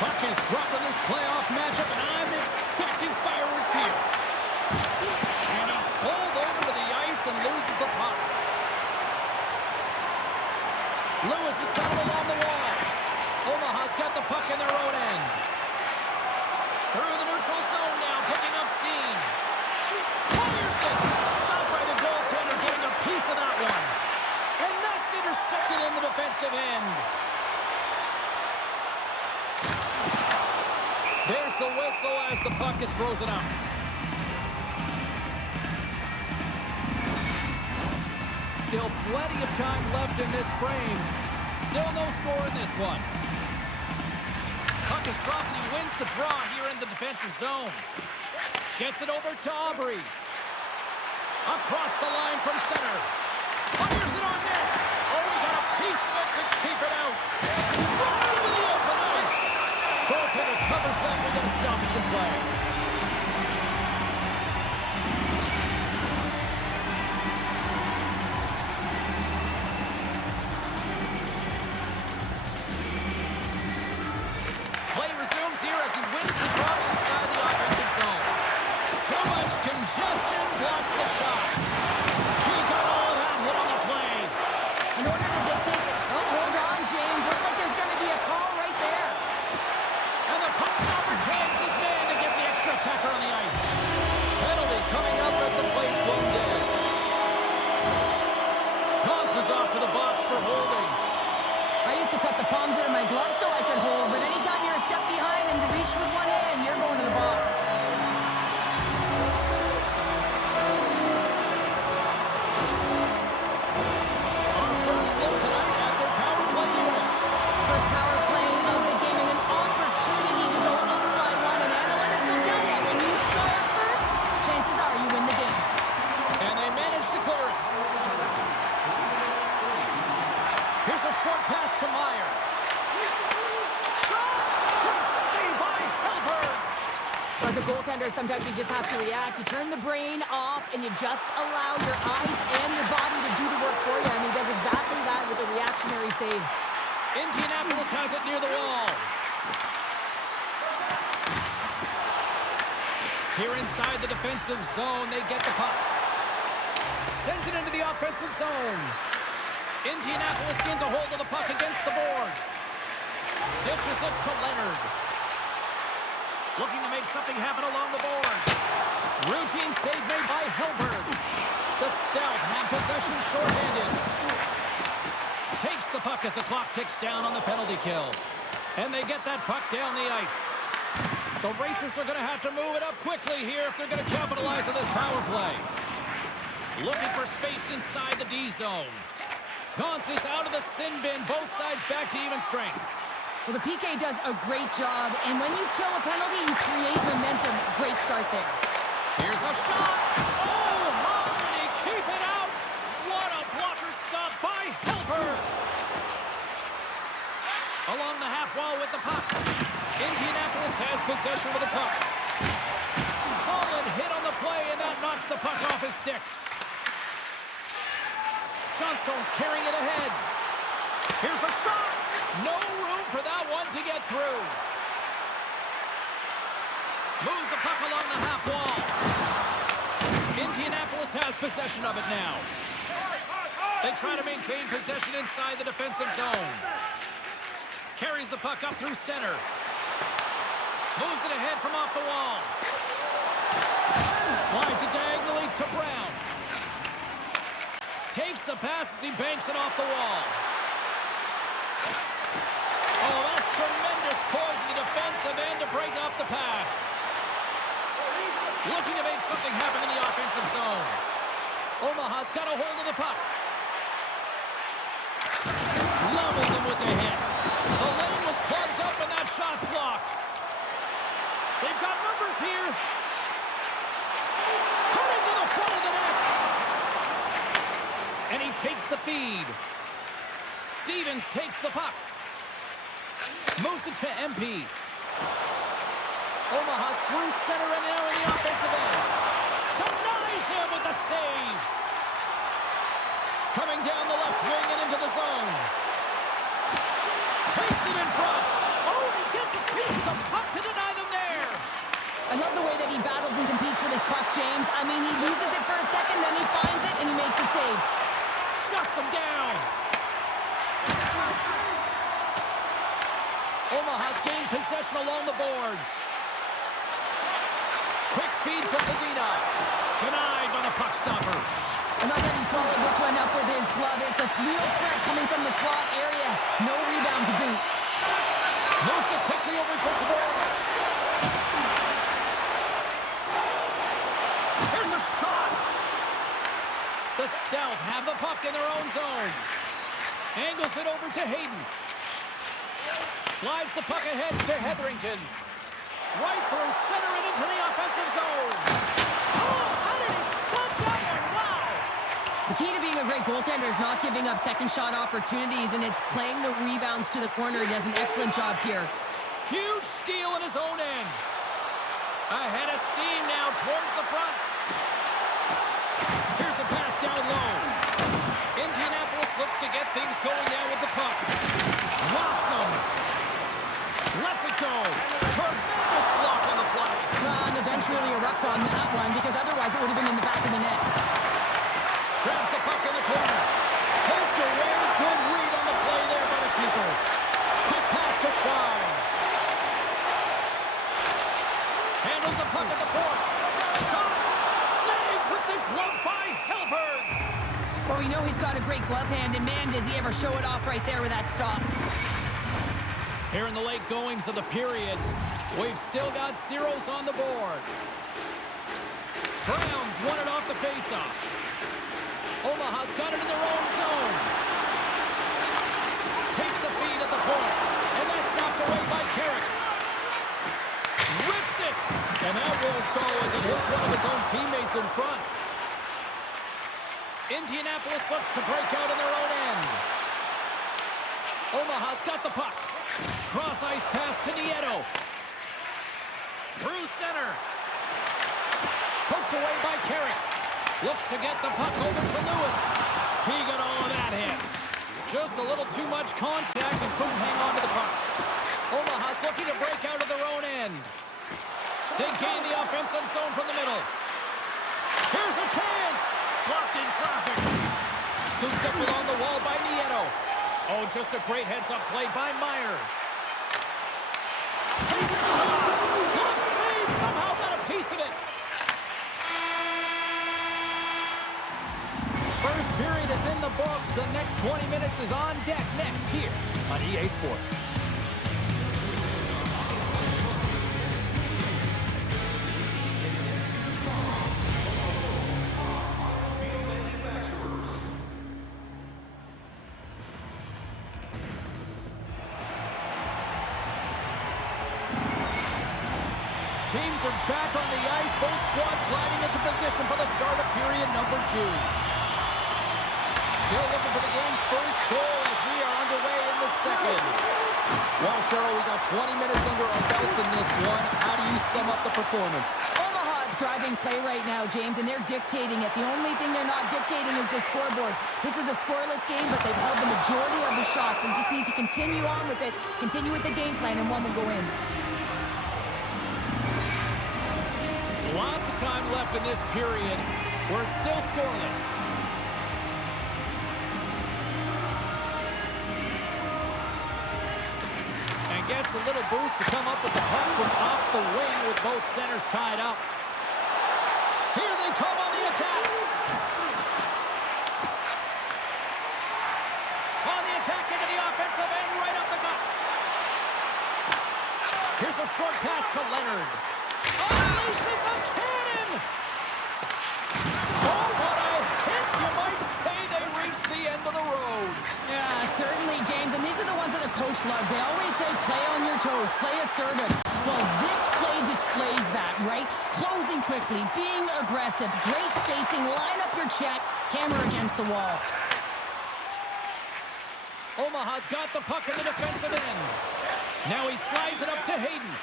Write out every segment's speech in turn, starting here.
Puck is dropped in this playoff matchup, and I'm expecting fireworks here. And he's pulled over to the ice and loses the puck. Lewis is coming along the wall. Omaha's got the puck in their own end. Through the neutral zone now, picking up steam. Fires it! Stopped by the goaltender, getting a piece of that one. And that's intercepted in the defensive end. There's the whistle as the puck is frozen up. Still plenty of time left in this frame. Still no score in this one. Puck is dropped and he wins the draw here in the defensive zone. Gets it over to Aubrey. Across the line from center. Fires it on net. Oh, he got a piece of it to keep it out. Right into the open ice. Goaltender covers up. We got a stoppage in play. Play resumes here as he wins the draw inside the offensive zone. Too much congestion blocks the shot. He got all that hit on the play. In order to dictate it. Oh, hold on, James. Looks like there's going to be a call right there. And the puck stopper tags his man to get the extra attacker on the ice. Penalty coming up as the play's blown dead. Gauntz is off to the box for holding. I used to cut the palms out of my gloves so I could hold, but anytime you're a step behind and you reach with one hand, you're going to the box. Our first look tonight at their power play unit. First power play of the game and an opportunity to go up by one. And analytics will tell you, when you score first, chances are you win the game. And they manage to clear it. Here's a short pass to Maier. Shot! Great save by Helberg. As a goaltender, sometimes you just have to react. You turn the brain off and you just allow your eyes and your body to do the work for you. And he does exactly that with a reactionary save. Indianapolis has it near the wall. Here inside the defensive zone, they get the puck. Sends it into the offensive zone. Indianapolis gains a hold of the puck against the boards. Dishes it to Leaonrd. Looking to make something happen along the boards. Routine save made by Helberg. The Stout have possession shorthanded. Takes the puck as the clock ticks down on the penalty kill. And they get that puck down the ice. The Racers are going to have to move it up quickly here if they're going to capitalize on this power play. Looking for space inside the D zone. Gauntz is out of the sin bin, both sides back to even strength. Well, the PK does a great job, and when you kill a penalty, you create momentum. Great start there. Here's a shot. Oh, how did he keep it out? What a blocker stop by Helberg. Along the half wall with the puck. Indianapolis has possession with the puck. Solid hit on the play, and that knocks the puck off his stick. Johnstone's carrying it ahead. Here's a shot. No room for that one to get through. Moves the puck along the half wall. Indianapolis has possession of it now. They try to maintain possession inside the defensive zone. Carries the puck up through center. Moves it ahead from off the wall. Slides it diagonally to Brown. Takes the pass as he banks it off the wall. Oh, that's tremendous poise in the defensive end to break off the pass. Looking to make something happen in the offensive zone. Omaha's got a hold of the puck. Levels him with the hit. The lane was plugged up and that shot's blocked. They've got numbers here. Coming to the front of the net. And he takes the feed. Stevens takes the puck. Moves it to MP. Omaha's through center and now in the offensive end. Denies him with the save. Coming down the left wing and into the zone. Takes it in front. Oh, he Gets a piece of the puck to deny them there. I love the way that he battles and competes for this puck, James. I mean, he loses it for a second, then he finds it, and he makes the save. Shuts him down. Omaha's gained possession along the boards. Quick feed to Sedina. Denied by the puck stopper. I love that he swallowed this one up with his glove. It's a real threat coming from the slot area. No rebound to boot. Moves it quickly over to Smereck. Here's a shot. The Stout have the puck in their own zone. Angles it over to Hayden. Slides the puck ahead to Hetherington. Right through center and into the offensive zone. Oh, how did he stop that one? Wow! The key to being a great goaltender is not giving up second shot opportunities, and it's playing the rebounds to the corner. He does an excellent job here. Huge steal in his own end. Ahead of steam now towards the front. Here's a pass down low. Indianapolis looks to get things going now with the puck. Rocks him. Lets it go. Tremendous block on the play. And the bench really erupts on that one, because otherwise it would have been in the back of the net. Grabs the puck in the corner. Poked away. Good read on the play there by the keeper. Quick pass to Shine. Handles the puck at the point. Shot. Saves with the glove by Hellberg. Well, we know he's got a great glove hand, and man, does he ever show it off right there with that stop. Here in the late goings of the period, we've still got zeros on the board. Browns won it off the faceoff. Omaha's got it in their own zone. Takes the feed at the point, and that's knocked away by Carrick. Rips it, and that won't go as it hits one of his own teammates in front. Indianapolis looks to break out in their own end. Omaha's got the puck. Cross-ice pass to Nieto. Through center. Poked away by Carrick. Looks to get the puck over to Lewis. He got all of that hit. Just a little too much contact and couldn't hang on to the puck. Omaha's looking to break out of their own end. They gain the offensive zone from the middle. Here's a chance. Blocked in traffic. Scooped up along the wall by Nieto. Oh, just a great heads-up play by Maier. Takes a shot. Glove save. Somehow got a piece of it. First period is in the books. The next 20 minutes is on deck next here on EA Sports. Teams are back on the ice. Both squads gliding into position for the start of period number 2. Still looking for the game's first goal as we are underway in the second. Well, Cheryl, we got 20 minutes under our belts in this one. How do you sum up the performance? Omaha's driving play right now, James, and they're dictating it. The only thing they're not dictating is the scoreboard. This is a scoreless game, but they've held the majority of the shots. They just need to continue on with it, continue with the game plan, and one will go in. Lots of time left in this period. We're still scoreless. And gets a little boost to come up with the puck from off the wing with both centers tied up. Here they come on the attack. On the attack into the offensive end, right up the gut. Here's a short pass to Leaonrd. Unleashes a cannon! Oh, what a hit! You might say they reached the end of the road. Yeah, certainly, James. And these are the ones that the coach loves. They always say, play on your toes, play assertive. Well, this play displays that, right? Closing quickly, being aggressive, great spacing, line up your check, hammer against the wall. Omaha's got the puck in the defensive end. Now he slides it up to Hayden.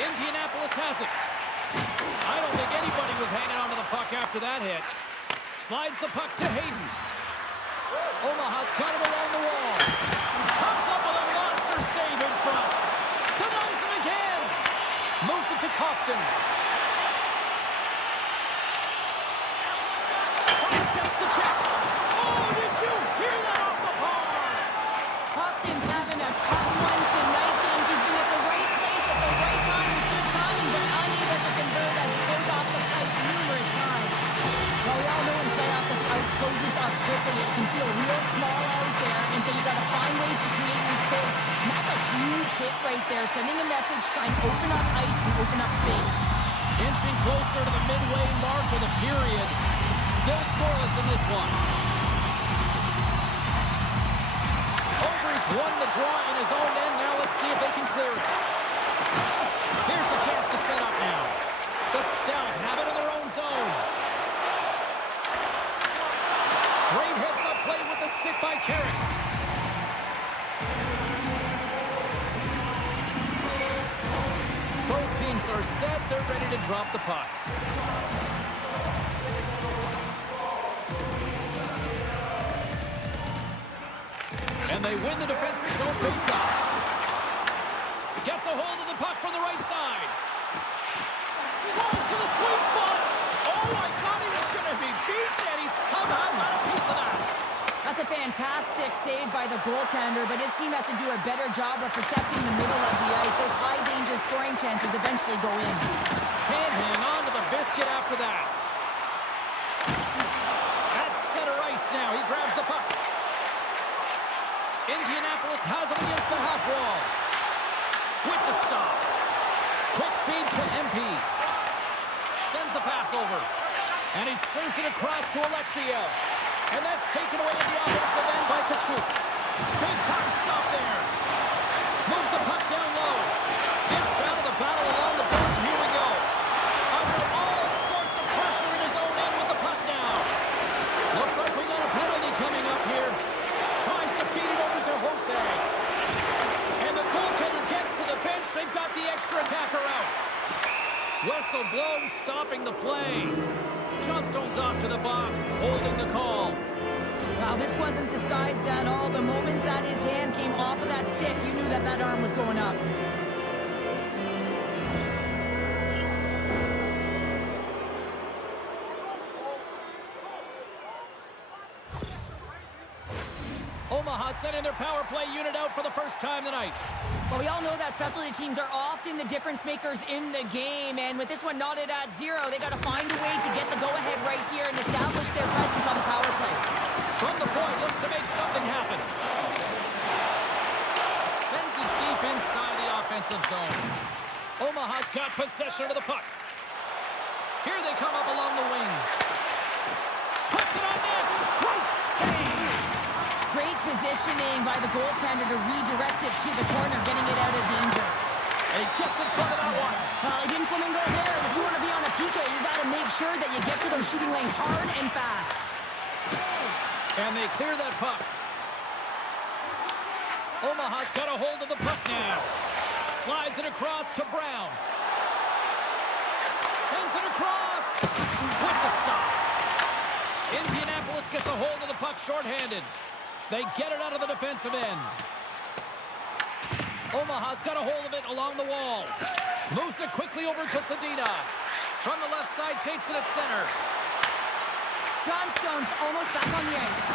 Indianapolis has it. I don't think anybody was hanging on to the puck after that hit. Slides the puck to Hayden. Omaha's got it along the wall. Comes up with a exactly. It can feel real small out there, and so you got to find ways to create your space. And that's a huge hit right there, sending a message, trying to open up ice and open up space. Inching closer to the midway mark of the period. Still scoreless in this one. Ogre's won the draw in his own end. Now let's see if they can clear it. Here's a chance to set up now. The Stout have it in their own zone. Great heads-up play with the stick by Carrick. Both teams are set. They're ready to drop the puck. And they win the defensive zone face-off. Gets a hold of the puck from the right side. Draws to the sweet spot. Oh, I thought he was going to be beaten, and he somehow got a piece of that. That's a fantastic save by the goaltender, but his team has to do a better job of protecting the middle of the ice. Those high-danger scoring chances eventually go in. Can't hang on to the biscuit after that. That's center ice now. He grabs the puck. Indianapolis has it against the half wall. With the stop. Quick feed to MP. Sends the pass over. And he serves it across to Alexiev. And that's taken away at the offensive end by Katchouk. Big time stop there. Moves the puck down low. Skips out of the battle along the boards. Here we go. Under all sorts of pressure in his own end with the puck now. Looks like we got a penalty coming up here. Tries to feed it over to Jose. And the goaltender gets to the bench. They've got the extra attacker out. Whistle blown, stopping the play. Johnstone's off to the box, holding the call. Wow, this wasn't disguised at all. The moment that his hand came off of that stick, you knew that that arm was going up. Omaha sending their power play unit out for the first time tonight. Well, we all know that specialty teams are often the difference makers in the game, and with this one knotted at 0, they got to find a way to get the go-ahead right here and establish their presence on the power play. From the point, looks to make something happen. Sends it deep inside the offensive zone. Omaha's got possession of the puck. Here they come up along the wing. Puts it on net. Great save. Great positioning by the goaltender to redirect it to the corner, getting it out of danger. And he gets in front of that one. Well, he didn't flamingo there. If you want to be on a PK, you got to make sure that you get to those shooting lanes hard and fast. And they clear that puck. Omaha's got a hold of the puck now. Slides it across to Brown. Sends it across. With the stop. Indianapolis gets a hold of the puck shorthanded. They get it out of the defensive end. Omaha's got a hold of it along the wall. Moves it quickly over to Sedina. From the left side, takes it at center. Johnstone's almost back on the ice.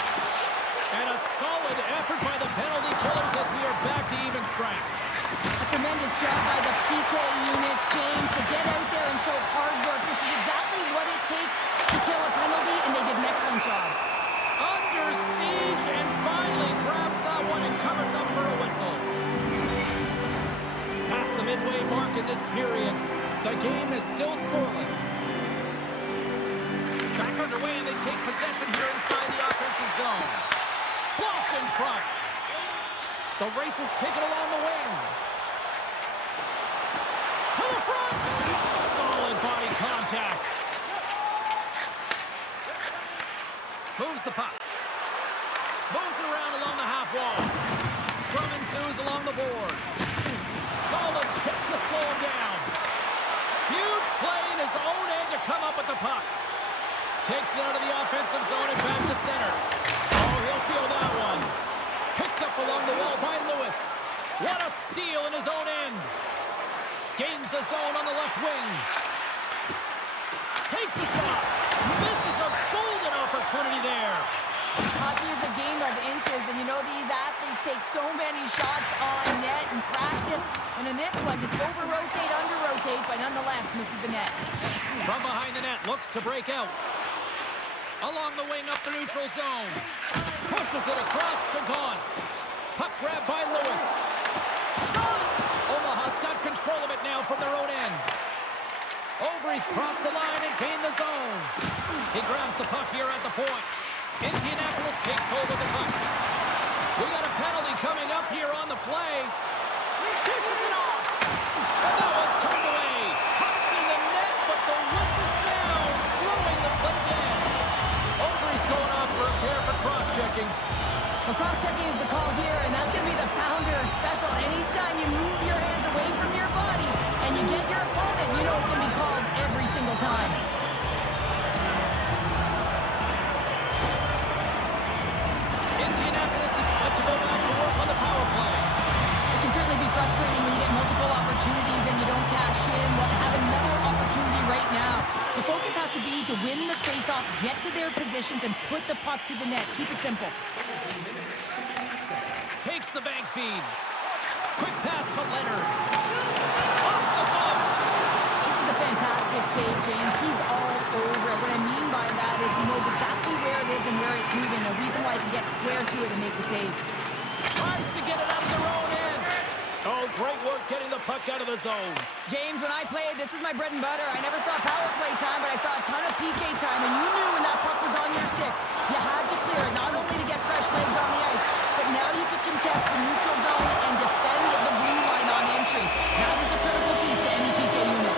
And a solid effort by the penalty killers as we are back to even strength. A tremendous job by the PK units, James, to get out there and show hard work. This is exactly what it takes to kill a penalty, and they did an excellent job. Under siege, and finally grabs that one and covers up for a whistle. Past the midway mark in this period, the game is still scoreless. Back underway, and they take possession here inside the offensive zone. Blocked in front. The Racers take it along the wing. To the front. Solid body contact. Moves the puck. Moves it around along the half wall. Scrum ensues along the boards. Solid check to slow him down. Huge play in his own end to come up with the puck. Takes it out of the offensive zone and back to center. Oh, he'll feel that one. Picked up along the wall by Lewis. What a steal in his own end. Gains the zone on the left wing. Takes a shot. Misses a golden opportunity there. Hockey is a game of inches, and you know these athletes take so many shots on net in practice. And in this one, just over-rotate, under-rotate, but nonetheless misses the net. From behind the net, looks to break out. Along the wing up the neutral zone. Pushes it across to Gauntz. Puck grab by Lewis. Shot! Omaha's got control of it now from their own end. Obrey's crossed the line and gained the zone. He grabs the puck here at the point. Indianapolis takes hold of the puck. We got a penalty coming up here on the play. Dishes it off. And that one's turned away. Puck's in the net, but the whistle sounds, blowing the play dead. Obrey's going off for a pair for cross-checking. Well, cross-checking is the call here, and that's going to be the pounder special. Anytime you move your hands away from your body and you get your opponent, you know it's going to be called every single time. Indianapolis is set to go back to work on the power play. It can certainly be frustrating when you get multiple opportunities and you don't cash in. Well, have another opportunity right now. The focus has to be to win the faceoff, get to their positions, and put the puck to the net. Keep it simple. Takes the bank feed. Quick pass to Leaonrd. Off the bump. This is a fantastic save, James. He's all over it. What I mean by that is he knows exactly where it is and where it's moving. A reason why he can get square to it and make the save. Tries to get it out of their own end. Oh, great work getting the puck out of the zone. James, when I played, this was my bread and butter. I never saw power play time, but I saw a ton of PK time, and you knew when that puck was on your stick, you had to clear it, not only to get fresh legs on the ice, but now you could contest the neutral zone and defend the blue line on entry. That is the critical piece to any PK unit.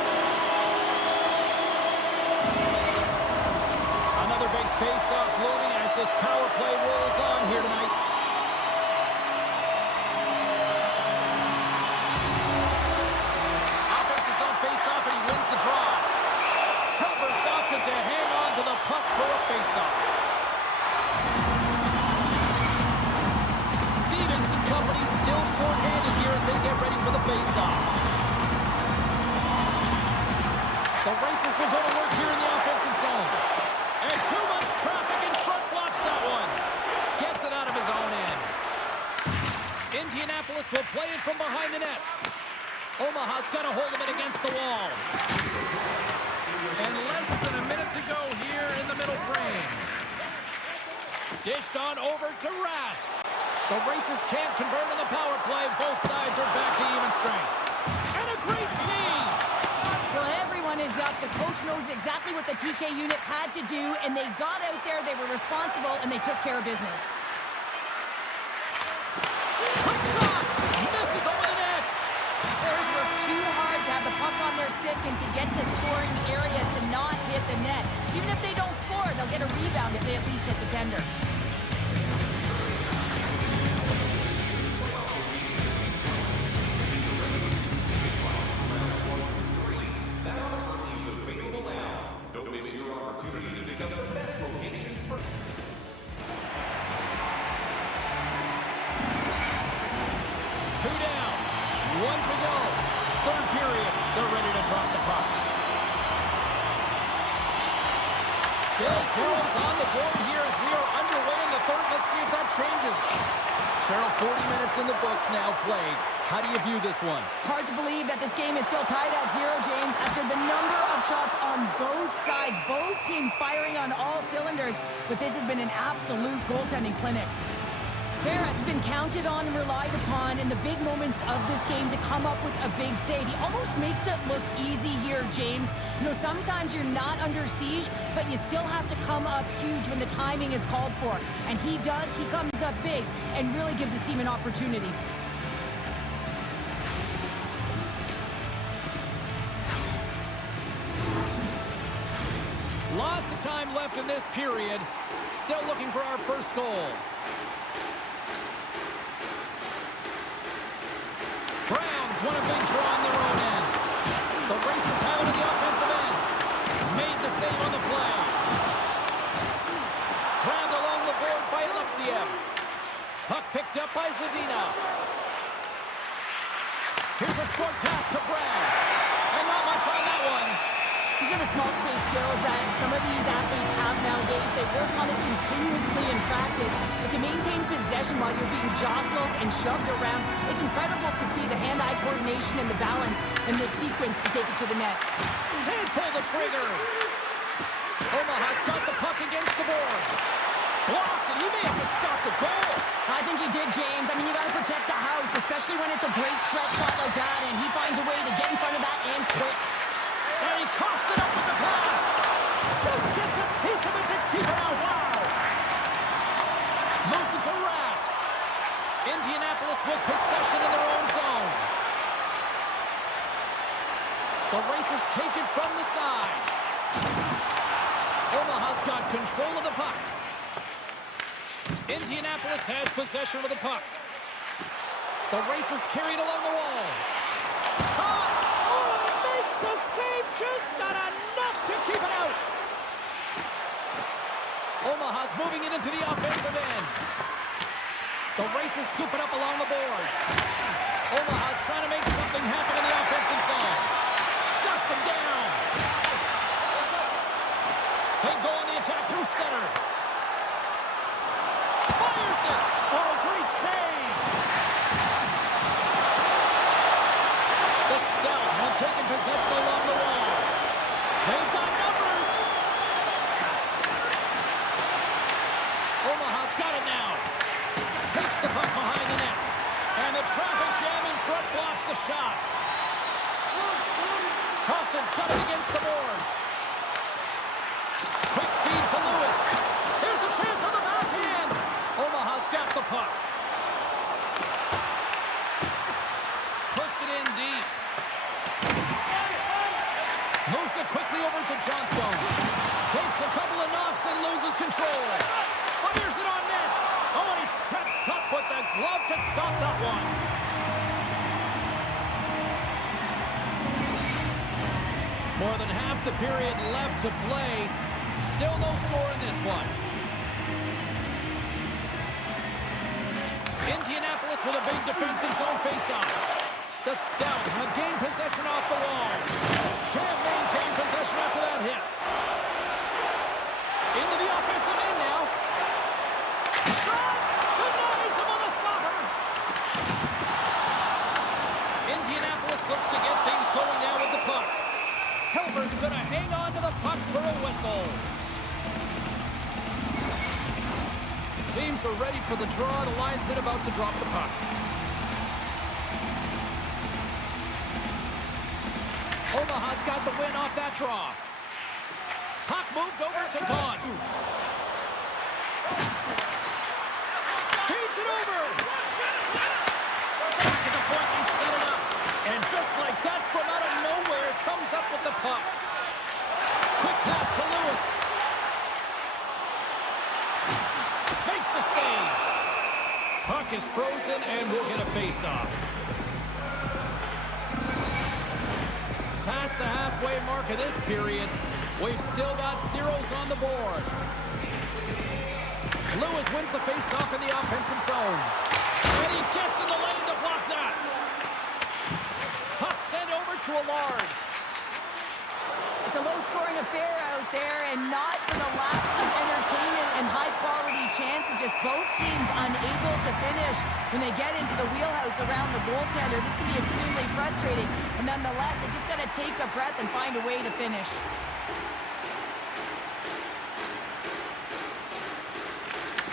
Another big face-off looming as this power play rolls on here tonight. Face-off, and he wins the draw. Hilbert's opted to hang on to the puck for a face-off. Stevens and company still short-handed here as they get ready for the face-off. The Racers will go to work here in the offensive zone. And too much traffic in front blocks that one. Gets it out of his own end. Indianapolis will play it from behind the net. Omaha's got a hold of it against the wall. And less than a minute to go here in the middle frame. Dished on over to Rask. The Racers can't convert on the power play. Both sides are back to even strength. And a great save! Well, everyone is up. The coach knows exactly what the PK unit had to do, and they got out there, they were responsible, and they took care of business. Quick shot! Misses over the net! Players work too hard to have the puck on their stick and to get to scoring areas to not hit the net. Even if they don't score, they'll get a rebound if they at least hit the tender. One to go. Third period. They're ready to drop the puck. Still zeros on the board here as we are underway in the third. Let's see if that changes. Cheryl, 40 minutes in the books now played. How do you view this one? Hard to believe that this game is still tied at 0, James, after the number of shots on both sides. Both teams firing on all cylinders. But this has been an absolute goaltending clinic. Ferris has been counted on and relied upon in the big moments of this game to come up with a big save. He almost makes it look easy here, James. You know, sometimes you're not under siege, but you still have to come up huge when the timing is called for. And he does. He comes up big and really gives his team an opportunity. Lots of time left in this period. Still looking for our first goal. Browns won a big draw on their own end. The Racers have it on the offensive end. Made the save on the play. Grabbed along the boards by Alexiev. Puck picked up by Zadina. Here's a short pass to Brown. And not much on that one. These are the small space skills that some of these athletes have nowadays. They work on it continuously in practice. But to maintain possession while you're being jostled and shoved around, it's incredible to see the hand-eye coordination and the balance in this sequence to take it to the net. Can't pull the trigger. Omaha's got the puck against the boards. Blocked, and he may have just stopped the goal. I think he did, James. I mean, you got to protect the house, especially when it's a great threat shot like that, and he finds a way to get in front of that and quick. And he coughs it up with the pass. Just gets a piece of it to keep it out. Wow. Moves it to Rask. Indianapolis with possession in their own zone. The Racers take it from the side. Omaha's got control of the puck. Indianapolis has possession of the puck. The Racers carry it along the wall. Shot! Oh, it makes the save, just not enough to keep it out. Omaha's moving it into the offensive end. The Racers scoop it up along the boards. Omaha's trying to make something happen in the offensive zone. Shuts him down. They go on the attack through center. Fires it. Oh, great save. The Stout have taken possession along the wall. They've got numbers. Omaha's got it now. Takes the puck behind the net. And the traffic jam in front blocks the shot. Koston's got it against the boards. Quick feed to Lewis. Here's a chance on the backhand. Omaha's got the puck. Puts it in deep. Moves it quickly over to Johnstone. Takes a couple of knocks and loses control. Fires it on net. Oh, and he steps up with the glove to stop that one. More than half the period left to play. Still no score in this one. Indianapolis with a big defensive zone faceoff. The Stout have gained possession off the wall. Can't maintain possession after that hit. Into the offensive end now. Shot! Denies him on the slaughter. Indianapolis looks to get things going now with the puck. Hilbert's going to hang on to the puck for a whistle. Teams are ready for the draw. The linesman about to drop the puck. Omaha's got the win off that draw. Puck moved over to Gauntz. Feeds it over. Back at the point, they set it up. And just like that, from out of nowhere, comes up with the puck. Quick pass to Lewis. Makes the save. Puck is frozen, and we'll get a face-off. Past the halfway mark of this period, we've still got zeros on the board. Lewis wins the face-off in the offensive zone. And he gets in the lane to block that. Puck sent over to Leaonrd. It's a low-scoring affair out there, and not for the lack of entertainment and high-quality chances. Just both teams unable to finish when they get into the wheelhouse around the goaltender. This can be extremely frustrating, and nonetheless, they just got to take a breath and find a way to finish.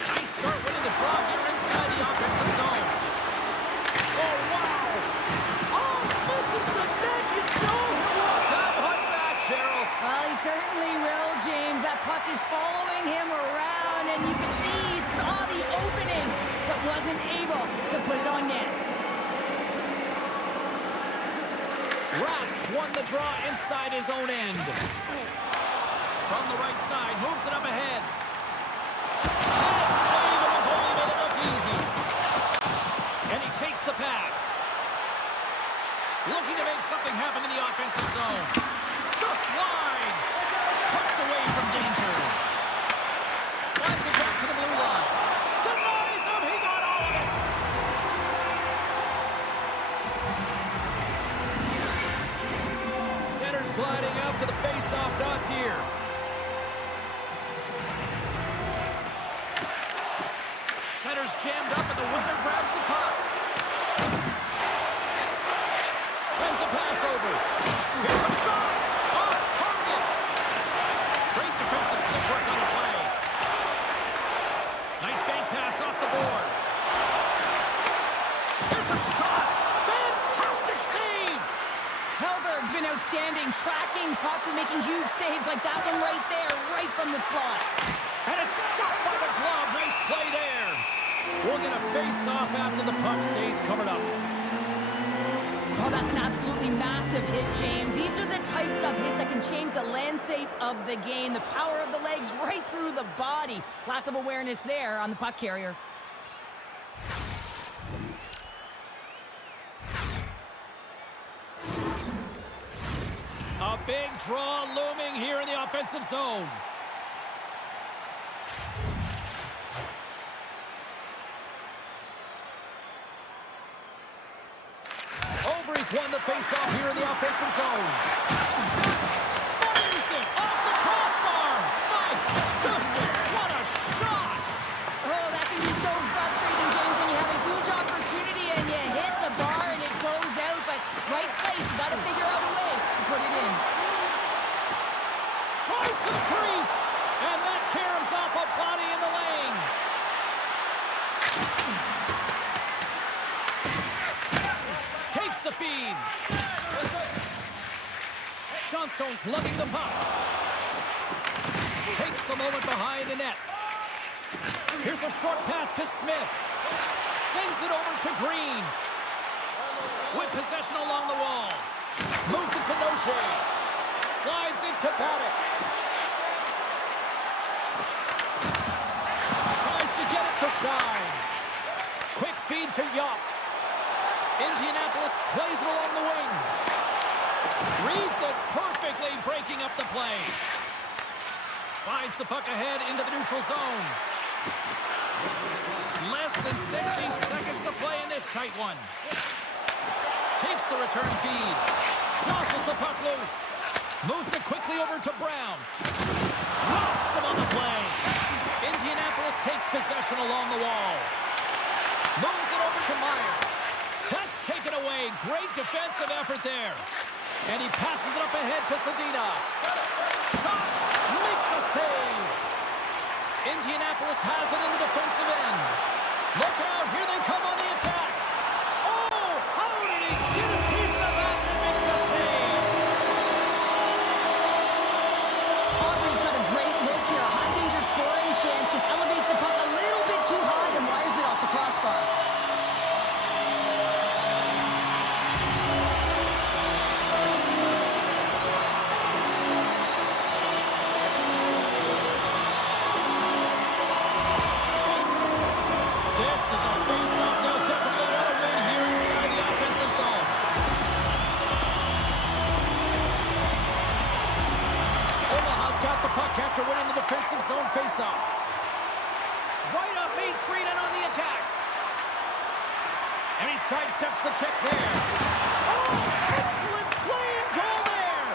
Nice start winning the draw here inside the offensive zone. Oh, wow! Oh, misses the net. You know he'll walk that one back, Cheryl. Well, he certainly will, James. That puck is following him around, and you can see he saw the opening, but wasn't able to put it on net. Rask's won the draw inside his own end. From the right side, moves it up ahead. That save, and the goalie made it look easy. And he takes the pass. Looking to make something happen in the offensive zone. Just wide. Tucked away from danger. Slides it back to the blue line. Denies him. He got all of it. Center's gliding up to the face-off dots here. Center's jammed up, and the winger grabs the puck. Sends a pass over. Here's a shot. Off target. Great defensive Here's a shot. Fantastic save. Hellberg's been outstanding, tracking pucks and making huge saves like that one right there, right from the slot. And it's stopped by the glove. Nice play there. We're going to face off after the puck stays covered up. Oh, that's an absolutely massive hit, James. These are the types of hits that can change the landscape of the game. The power of the legs right through the body. Lack of awareness there on the puck carrier. A big draw looming here in the offensive zone. He's won the face-off here in the offensive zone. Fires it off the crossbar. My goodness, what a shot! Oh, that can be so frustrating, James, when you have a huge opportunity and you hit the bar and it goes out. But right place, you got to figure out a way to put it in. Tries to the crease, and that caroms off a body in the lane. The feed. Johnstone's lugging the puck. Takes a moment behind the net. Here's a short pass to Smith. Sends it over to Green. With possession along the wall. Moves it to Noche. Slides it to Paddock. Tries to get it to Shine. Quick feed to Jobst. Indianapolis plays it along the wing. Reads it perfectly, breaking up the play. Slides the puck ahead into the neutral zone. Less than 60 seconds to play in this tight one. Takes the return feed. Tosses the puck loose. Moves it quickly over to Brown. Rocks him on the play. Indianapolis takes possession along the wall. Moves it over to Maier. That's taken away. Great defensive effort there. And he passes it up ahead to Sedina. Shot. Makes a save. Indianapolis has it in the defensive end. Look out. Here they come on the attack. Oh, how did he get a piece of that to make the save? Aubrey's got a great look here. A high-danger scoring chance. Just elevates the puck a little bit too high and wires it off the crossbar. After winning the defensive zone faceoff. Right up Main Street and on the attack. And he sidesteps the check there. Oh, excellent play and goal there.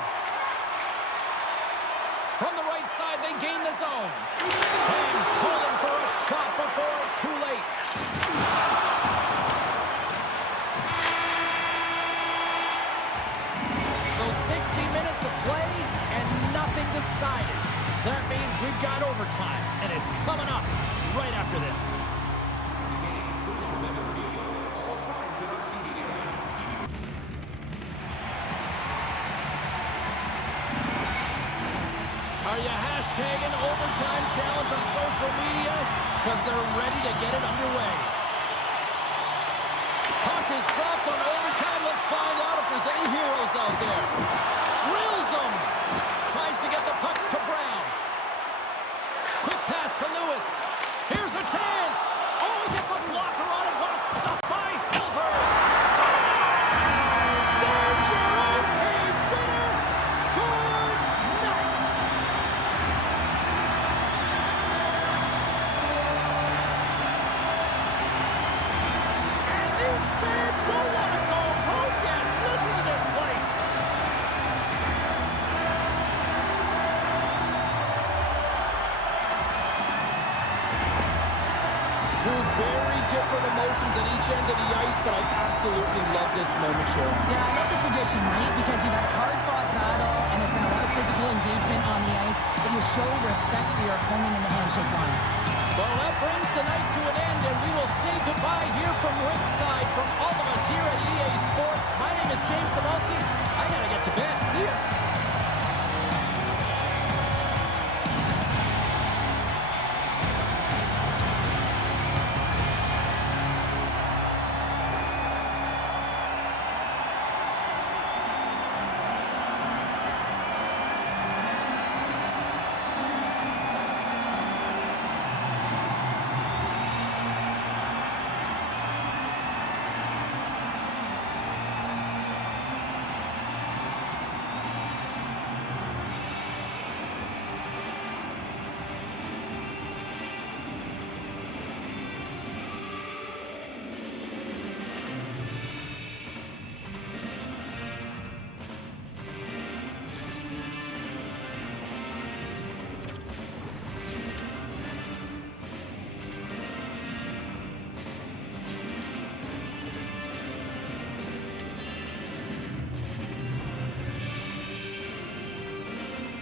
From the right side, they gain the zone. Fans calling for a shot before it's too late. So 60 minutes of play and nothing decided. That means we've got overtime, and it's coming up right after this. Are you hashtagging overtime challenge on social media? Because they're ready to get it underway. Puck is dropped on overtime. Let's find out if there's any heroes out there. Drills them. Tries to get the puck to Brown. Quick pass to Lewis. Here's a chance. Oh, he gets a blocker on it. What a stop by Hilbert. Stands your own team winner. Good night. And these fans don't want to go home yet. Listen to this place. Two very different emotions at each end of the ice, but I absolutely love this moment, Cheryl. Yeah, I love the tradition, right? Because you've had a hard-fought battle, and there's been a lot of physical engagement on the ice, but you show respect for your opponent in the handshake line. Well, that brings the night to an end, and we will say goodbye here from ringside from all of